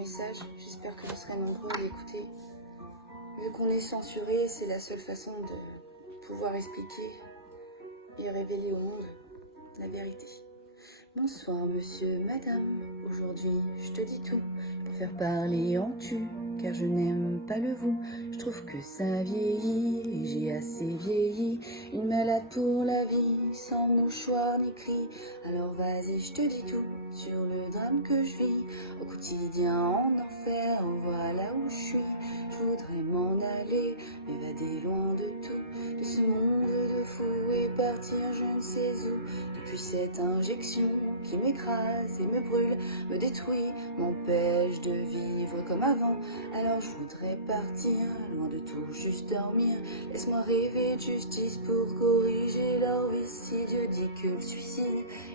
message. J'espère que vous serez nombreux à l'écouter. Vu qu'on est censuré, c'est la seule façon de pouvoir expliquer et révéler au monde la vérité. Bonsoir monsieur, madame, aujourd'hui je te dis tout. Pour faire parler en tu, car je n'aime pas le vous. Je trouve que ça vieillit, et j'ai assez vieilli. Une malade pour la vie, sans mouchoir ni cri. Alors vas-y, je te dis tout, sur le drame que je vis. Au quotidien en enfer, voilà où je suis. Je voudrais m'en aller, m'évader loin de tout, de ce monde de fou et partir je ne sais où. Depuis cette injection qui m'écrase et me brûle, me détruit, m'empêche de vivre comme avant. Alors je voudrais partir, loin de tout, juste dormir. Laisse-moi rêver de justice pour corriger leur vice. Si Dieu dit que le suicide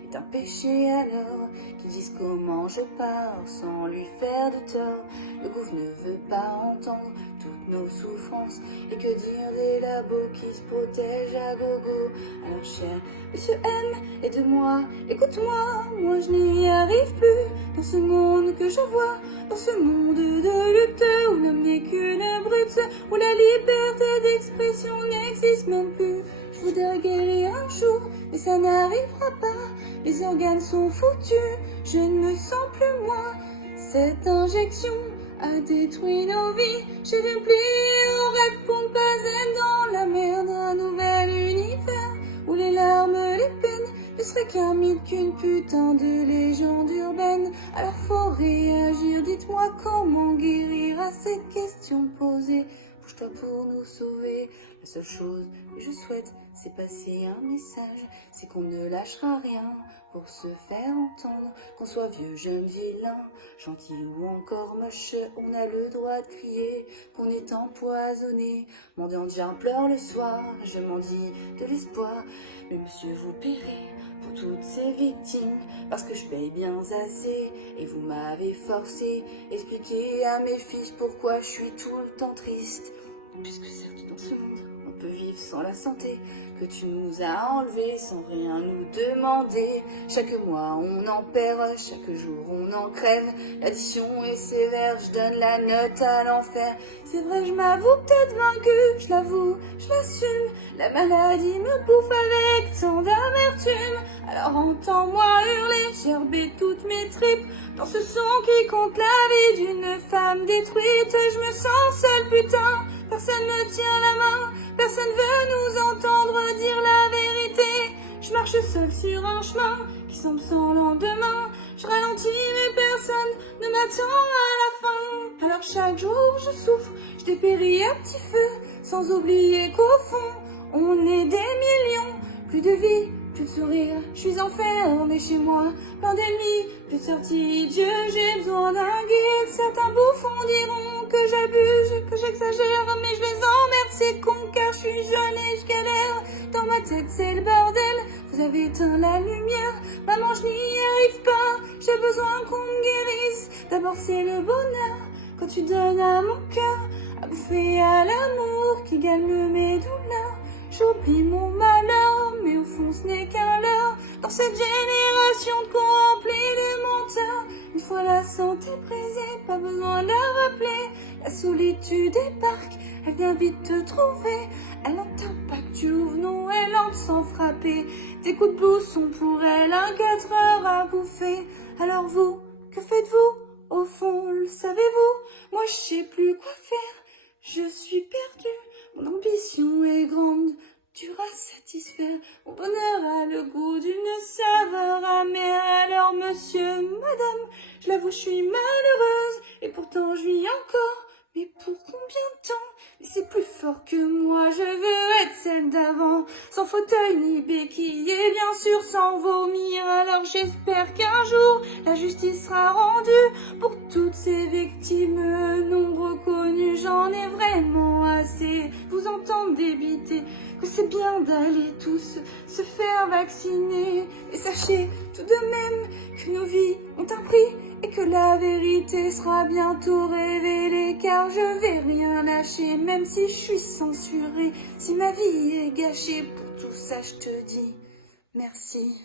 est un péché, alors qu'ils disent comment je pars sans lui faire de tort. Le gouffre ne veut pas entendre toutes nos souffrances, et que dire des labos qui se protègent à gogo. Alors cher Monsieur M, aide-moi, écoute-moi, moi je n'y arrive plus. Dans ce monde que je vois, dans ce monde de lutte, où l'homme n'est qu'une brute, où la liberté d'expression n'existe même plus. Je voudrais guérir un jour, mais ça n'arrivera pas. Les organes sont foutus, je ne me sens plus moi. Cette injection a détruit nos vies. J'ai dû plier au rêve pour ne pas être dans la merde. Un nouvel univers où les larmes, les peines ne seraient qu'un mythe, qu'une putain de légende urbaine. Alors faut réagir, dites-moi comment guérir à cette question posée. Bouge-toi pour nous sauver. La seule chose que je souhaite, c'est passer un message. C'est qu'on ne lâchera rien pour se faire entendre. Qu'on soit vieux, jeune, vilain, gentil ou encore moche, on a le droit de crier qu'on est empoisonné. Mendiant diable pleure le soir, je m'en dis de l'espoir. Mais monsieur, vous paierez pour toutes ces victimes, parce que je paye bien assez, et vous m'avez forcé. Expliquez à mes fils pourquoi je suis tout le temps triste. Puisque certes dans ce monde on peut vivre sans la santé que tu nous as enlevée sans rien nous demander. Chaque mois on en perd, chaque jour on en crève. L'addition est sévère, je donne la note à l'enfer. C'est vrai, je m'avoue peut-être vaincue, je l'avoue, je l'assume. La maladie me bouffe avec tant d'amertume. Alors entends-moi hurler, gerber toutes mes tripes dans ce son qui compte la vie d'une femme détruite. Je me sens seule, putain. Personne me tient la main, personne veut nous entendre dire la vérité. Je marche seule sur un chemin qui semble sans lendemain. Je ralentis mais personne ne m'attend à la fin. Alors chaque jour je souffre, je dépéris à petit feu, sans oublier qu'au fond on est des millions. Plus de vie, plus de sourire, je suis enfermée chez moi. Plein d'ennemis, plus de sortie, Dieu, j'ai besoin d'un guide. Certains bouffons diront que j'abuse, que j'exagère, mais je les emmerde, c'est con, car je suis jeune et je galère. Dans ma tête c'est le bordel, vous avez éteint la lumière. Maman, je n'y arrive pas, j'ai besoin qu'on me guérisse. D'abord c'est le bonheur, quand tu donnes à mon cœur, à bouffer à l'amour qui gagne mes douleurs. J'oublie mon malheur, mais au fond ce n'est qu'un leurre. Dans cette génération de corrompus de menteurs, une fois la santé brisée, pas besoin de la rappeler. La solitude débarque, elle vient vite te trouver. Elle n'entend pas que tu ouvres, non, elle entre sans frapper. Des coups de blues sont pour elle un 4 heures à bouffer. Alors vous, que faites-vous? Au fond, le savez-vous? Moi je sais plus quoi faire, je suis perdue. Mon ambition est grande, dur à satisfaire. Mon bonheur a le goût d'une saveur amère. Alors monsieur, madame, je l'avoue, je suis malheureuse, et pourtant je vis encore. Mais pour combien de temps? Mais c'est plus fort que moi, je veux être celle d'avant. Sans fauteuil ni béquille, et bien sûr sans vomir. Alors j'espère qu'un jour la justice sera rendue pour toutes ces victimes non reconnues. J'en ai vraiment assez, vous entendre débiter que c'est bien d'aller tous se faire vacciner. Et sachez tout de même que nos vies ont un prix, et que la vérité sera bientôt révélée. Car je vais rien lâcher, même si je suis censurée. Si ma vie est gâchée, pour tout ça je te dis merci.